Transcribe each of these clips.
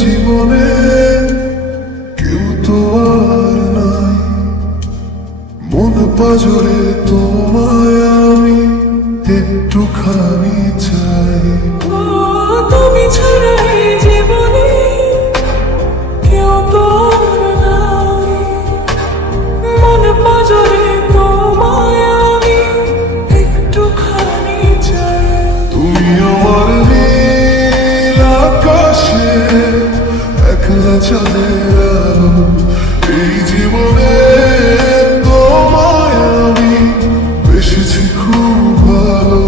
জীবনে কেউ তো আর নাই, মন পাজরে তোমায় আমি একটুখানি চাই। তুমি ছাড়া এই জীবনে কেউ তো আর নাই, মন পাজরে তোমায় আমি একটুখানি চাই। তুমি আমার নীল আকাশে একলা চাঁদের আলো, এই জীবনে তোমায় আমি বেসেছি খুব ভালো।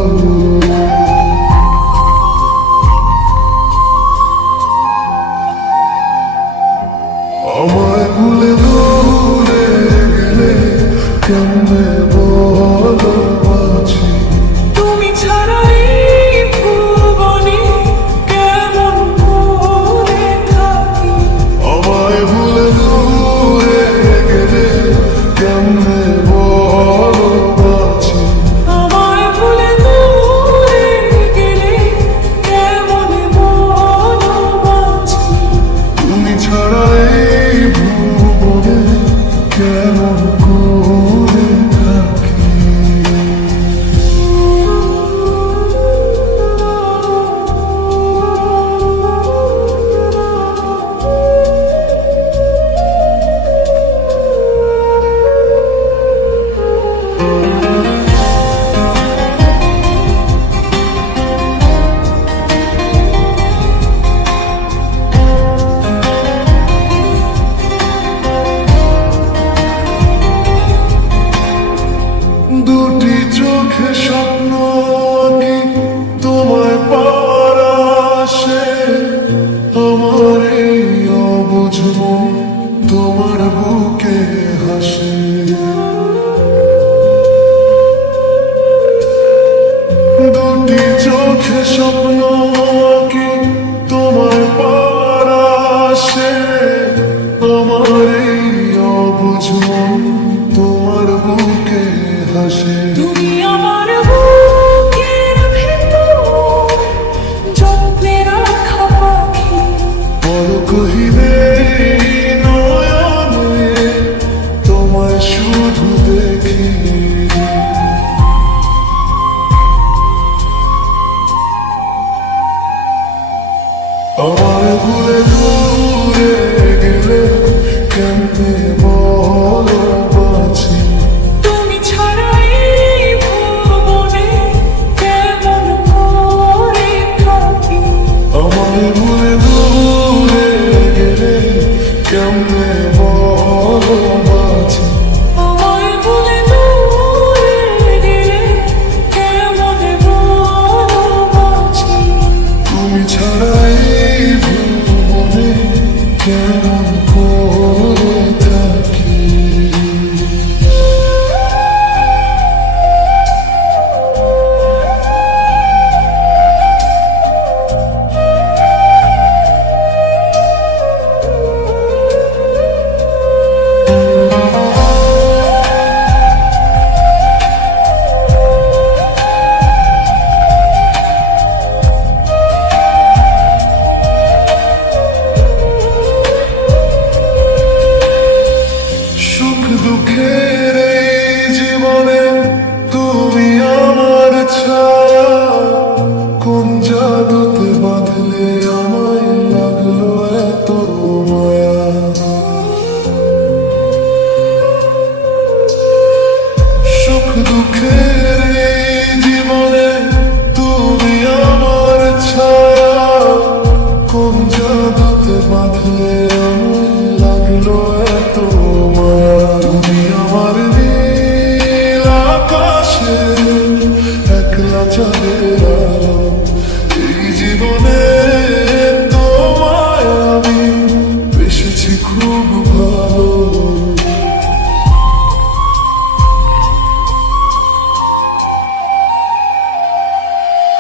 আমায় ভুলে দূরে গেলে কেমনে বলো বাঁচি, তুমি ছাড়া এই ভুবনে কেমন করে থাকি। আমায় ভুলে দূরে গেলে কেমনে বলো বাঁচি, আমায় ভুলে দূরে গেলে কেমন বলো বাঁচি। তুমি ছাড়া এই ভুবনে কেমন করে থাকি। দুটি চোখে স্বপ্ন আঁকি তোমায় পাওয়ার আশে, আমার এই অবুঝ মন তোমার বুকে হাসে। দুটি চোখে স্বপ্ন আঁকি তোমায় পাওয়ার আশে, আমার এই অবুঝ মন তোমার বুকে হাসে। তুমি আমার বুকের ভেতর যত্নে রাখা পাখি, বড় কহিলে নয়নে তোমায় শুধু দেখি। আমায় ভুলে দূরে গেলে কেমনে বলো বাঁচি, তুমি ছাড়া এই ভুবনে কেমন করে থাকি। আমায় ভুলে দূরে গেলে কেমনে বলো বাঁচি, আমায় ভুলে দূরে গেলে কেমন বলো বাঁচি। তুমি ছাড়া এই ভুবনে কেমন করে থাকি। সুখ দুঃখের এই জীবনে তুমি আমার ছায়া, কোন জাদুতে বাঁধলে আমায় লাগলো এত মায়া। সুখ দুঃখের এই জীবনে তুমি আমার ছায়া, কোন জাদুতে বাঁধলে আমায় লাগলো এত মায়া। তুমি আমার নীল আকাশে একলা চাঁদের আলো, এই জীবনে তোমায় আমি বেসেছি খুব ভালো।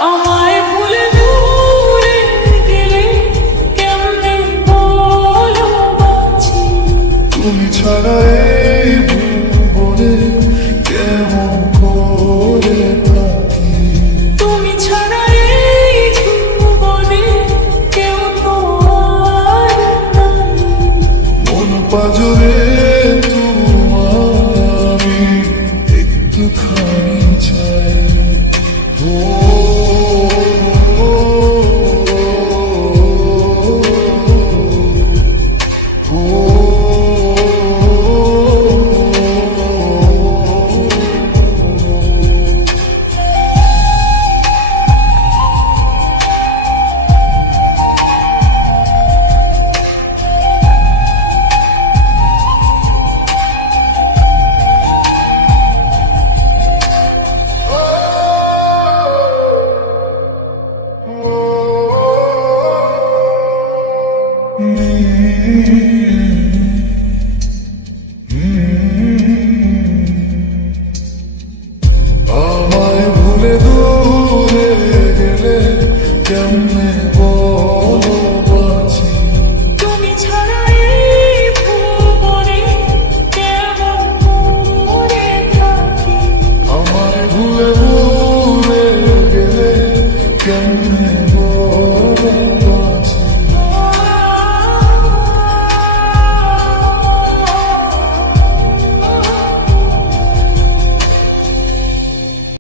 আমায় ভুলে দূরে গেলে কেমনে বলো বাঁচি, তুমি ছাড়া